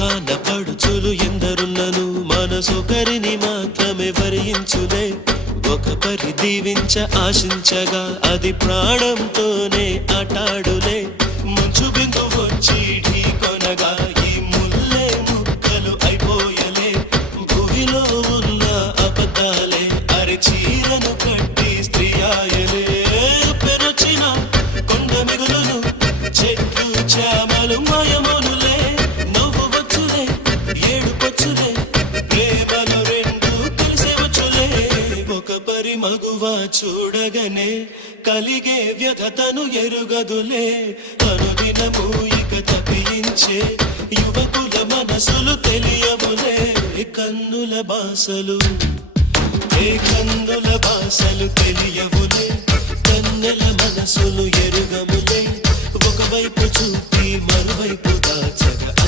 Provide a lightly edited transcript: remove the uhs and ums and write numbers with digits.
లోకాన పడుచులు ఎందరున్నను మనసొకరిని మాత్రమే వరించులే ఒక పరి దీవించ ఆశించగా అది ప్రాణంతోనే ఆటాడులే మంచు బిందు వచ్చి ఢీకొనగా ఈ ముల్లే ముక్కలు అయిపోయలే భూమిలో ఉన్న అబద్ధాలే అరి చీరను కట్టి స్త్రీ ఆయలే పెరచిన కొండ మిగులును చెట్లు చామలు మాయమోనులే నవ్వు వచ్చులే ఏడుపొచ్చులే ప్రేమలో రెండు తెలిసే వచ్చులే ఒక పరి మగువ చూడగనే కలిగే వ్యధతను ఎరుగదులే అనుదినము ఇక తప్పించే యువకుల మనసులు తెలియవులే కన్నుల బాసలు కన్నుల బాసలు తెలియవులే కన్నెల మనసులు ఎరుగములే ఒకవైపు చూపి మరువైపు దాచగా